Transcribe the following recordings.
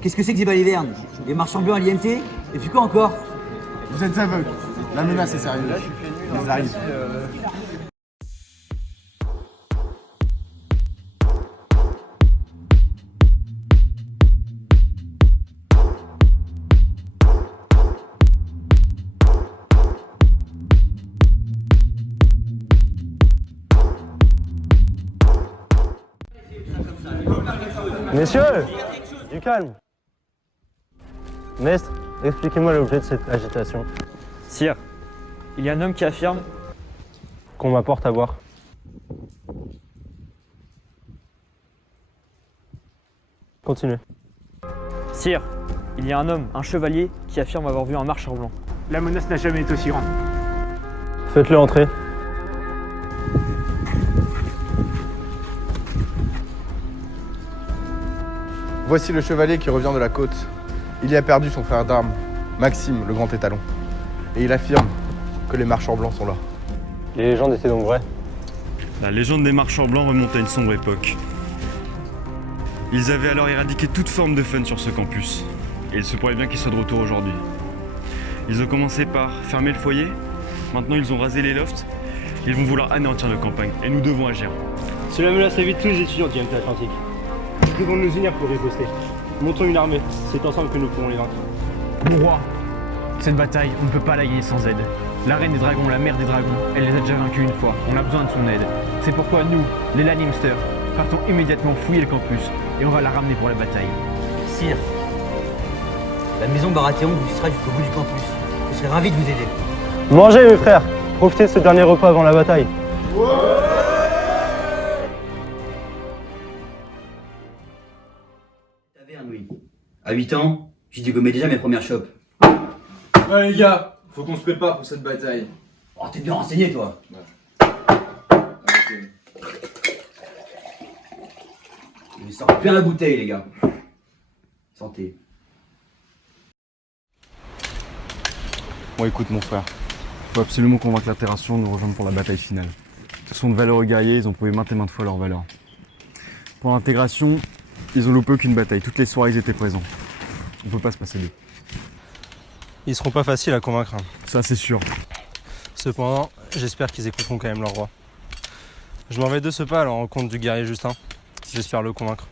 Qu'est-ce que c'est que ces balivernes? Les marchands blancs à l'IMT? Et puis quoi encore? Vous êtes aveugles. La menace est sérieuse. Ils arrivent. Messieurs, du calme. Maître, expliquez-moi l'objet de cette agitation. Sire, il y a un homme qui affirme Qu'on m'apporte à voir. Continuez. Sire, il y a un homme, un chevalier, qui affirme avoir vu un marchand blanc. La menace n'a jamais été aussi grande. Faites-le entrer. Voici le chevalier qui revient de la côte. Il y a perdu son frère d'armes, Maxime, le grand étalon. Et il affirme que les marchands blancs sont là. Les légendes étaient donc vraies. La légende des marchands blancs remonte à une sombre époque. Ils avaient alors éradiqué toute forme de fun sur ce campus. Et il se pourrait bien qu'ils soient de retour aujourd'hui. Ils ont commencé par fermer le foyer. Maintenant, ils ont rasé les lofts. Ils vont vouloir anéantir nos campagnes. Et nous devons agir. Cela menace vite tous les étudiants du MT Atlantique. Nous devons nous unir pour riposter. Montons une armée. C'est ensemble que nous pourrons les vaincre. Mon roi, cette bataille, on ne peut pas la gagner sans aide. La reine des dragons, la mère des dragons, elle les a déjà vaincus une fois. On a besoin de son aide. C'est pourquoi nous, les Lannister, partons immédiatement fouiller le campus et on va la ramener pour la bataille. Sire, la maison Baratheon vous sera jusqu'au bout du campus. Je serais ravi de vous aider. Mangez, mes frères. Profitez de ce dernier repas avant la bataille. Taverne, oui. À 8 ans, j'ai dégommé déjà mes premières chopes. Ouais les gars, faut qu'on se prépare pour cette bataille. Oh, t'es bien renseigné, toi. Il sort plein la bouteille, les gars. Santé. Bon, écoute, mon frère. Il faut absolument convaincre l'altération de nous rejoindre pour la bataille finale. Ce sont de valeureux guerriers, ils ont prouvé maintes et maintes fois leur valeur. Pour l'intégration, ils ont loupé aucune bataille. Toutes les soirées, ils étaient présents. On peut pas se passer d'eux. Ils seront pas faciles à convaincre. Ça, c'est sûr. Cependant, j'espère qu'ils écouteront quand même leur roi. Je m'en vais de ce pas à la rencontre du guerrier Justin. J'espère le convaincre.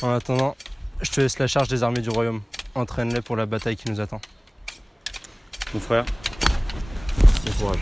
En attendant, je te laisse la charge des armées du royaume. Entraîne-les pour la bataille qui nous attend. Mon frère, bon courage.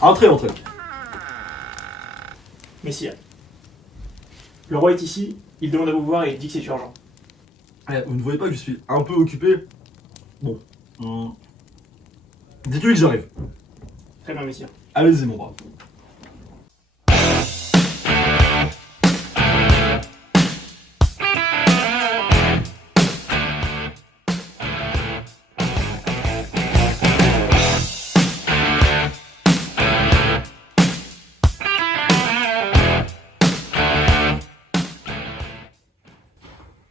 Entrez, entrez. Messire, le roi est ici, il demande à vous voir et il dit que c'est urgent. Vous ne voyez pas que je suis un peu occupé? Bon. Dites-lui que j'arrive. Très bien, messire. Allez-y, mon brave.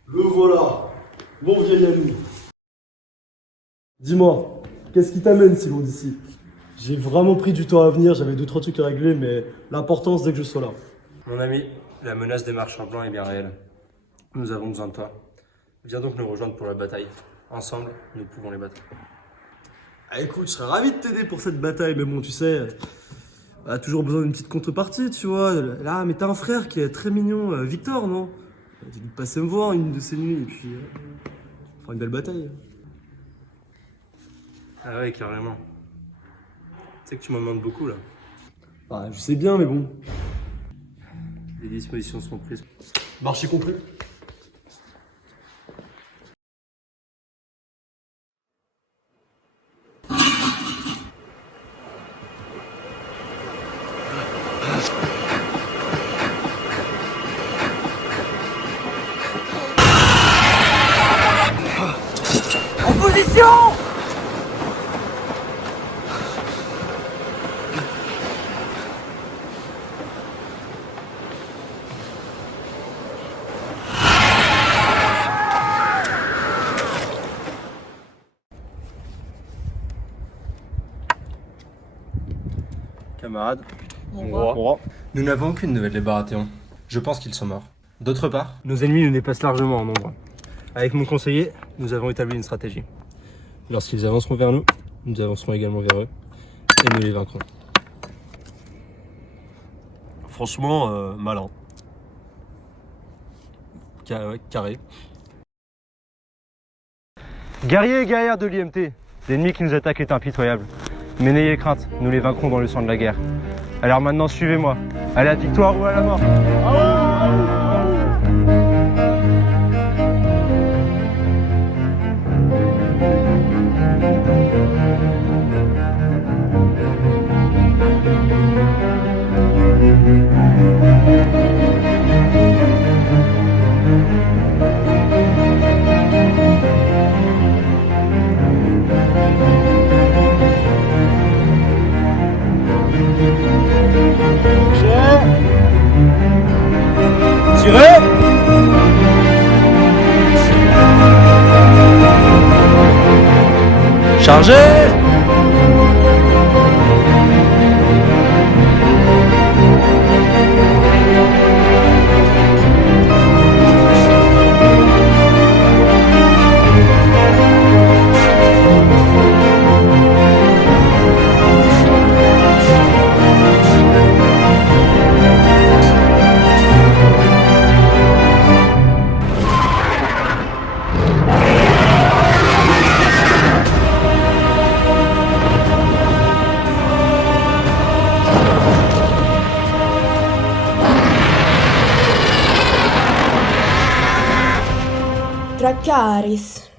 Le voilà, mon vieil ami. Dis-moi, qu'est-ce qui t'amène si loin d'ici? J'ai vraiment pris du temps à venir, j'avais 2-3 trucs à régler, mais l'important c'est que je sois là. Mon ami, la menace des marchands blancs est bien réelle. Nous avons besoin de toi. Viens donc nous rejoindre pour la bataille. Ensemble, nous pouvons les battre. Ah, écoute, je serais ravi de t'aider pour cette bataille, mais bon, tu sais, on a toujours besoin d'une petite contrepartie, tu vois. Là, mais t'as un frère qui est très mignon, Victor, non? Dis-lui de passer me voir une de ces nuits, et puis on fera une belle bataille. Ah ouais, carrément. Tu sais que tu m'en demandes beaucoup, là. Ah, je sais bien, mais bon. dispositions sont prises. Marché conclu. En position! Camarades, nous n'avons aucune nouvelle des Baratheons. Je pense qu'ils sont morts. D'autre part, nos ennemis nous dépassent largement en nombre. Avec mon conseiller, nous avons établi une stratégie. Lorsqu'ils avanceront vers nous, nous avancerons également vers eux et nous les vaincrons. Franchement, malin. Carré. Guerriers et guerrières de l'IMT, l'ennemi qui nous attaque est impitoyable. Mais n'ayez crainte, nous les vaincrons dans le sang de la guerre. Alors maintenant, suivez-moi. À la victoire ou à la mort. Tirez! Chargez! Dracarys.